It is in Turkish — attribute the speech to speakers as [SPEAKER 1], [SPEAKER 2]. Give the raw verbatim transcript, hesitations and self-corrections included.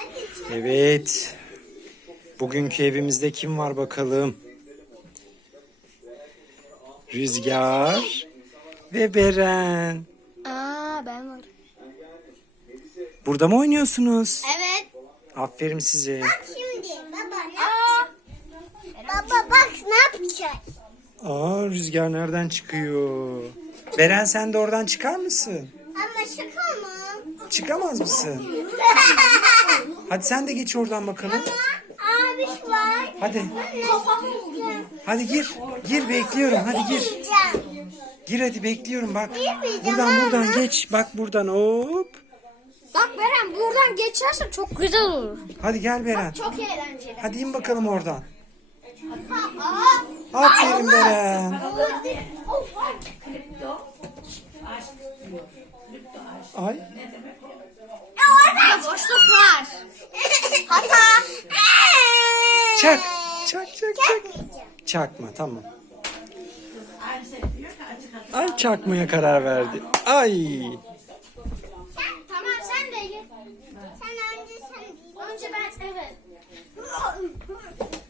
[SPEAKER 1] Evet. Bugünkü evimizde kim var bakalım? Rüzgar ve Beren.
[SPEAKER 2] Aa, ben varım.
[SPEAKER 1] Burada mı oynuyorsunuz?
[SPEAKER 2] Evet.
[SPEAKER 1] Aferin size.
[SPEAKER 2] Şimdi baba ne yapacak? Baba bak ne yapacak?
[SPEAKER 1] Aa, Rüzgar nereden çıkıyor? Beren sen de oradan çıkar mısın?
[SPEAKER 2] Ama şaka mı?
[SPEAKER 1] Çıkamaz mısın? Hadi sen de geç oradan bakalım.
[SPEAKER 2] Abiş var.
[SPEAKER 1] Hadi.
[SPEAKER 2] Kafamı vurdum.
[SPEAKER 1] Hadi gir. Gir bekliyorum. Hadi gir.
[SPEAKER 2] Yiyeceğim.
[SPEAKER 1] Gir hadi bekliyorum bak.
[SPEAKER 2] Girmeyeceğim
[SPEAKER 1] Buradan
[SPEAKER 2] ama.
[SPEAKER 1] buradan geç. Bak buradan hop.
[SPEAKER 2] Bak Beren buradan geçersem çok güzel olur.
[SPEAKER 1] Hadi gel Beren.
[SPEAKER 2] Çok eğlenceli.
[SPEAKER 1] Hadi in bakalım oradan.
[SPEAKER 2] Aa.
[SPEAKER 1] Aferin Beren. Ay.
[SPEAKER 2] Orada boşluk var. Hata.
[SPEAKER 1] Çak. Çak çak çak. Çakma tamam. Ay çakmaya karar verdi. Ay.
[SPEAKER 2] Tamam sen de gir. Sen önce sen. Önce ben evet.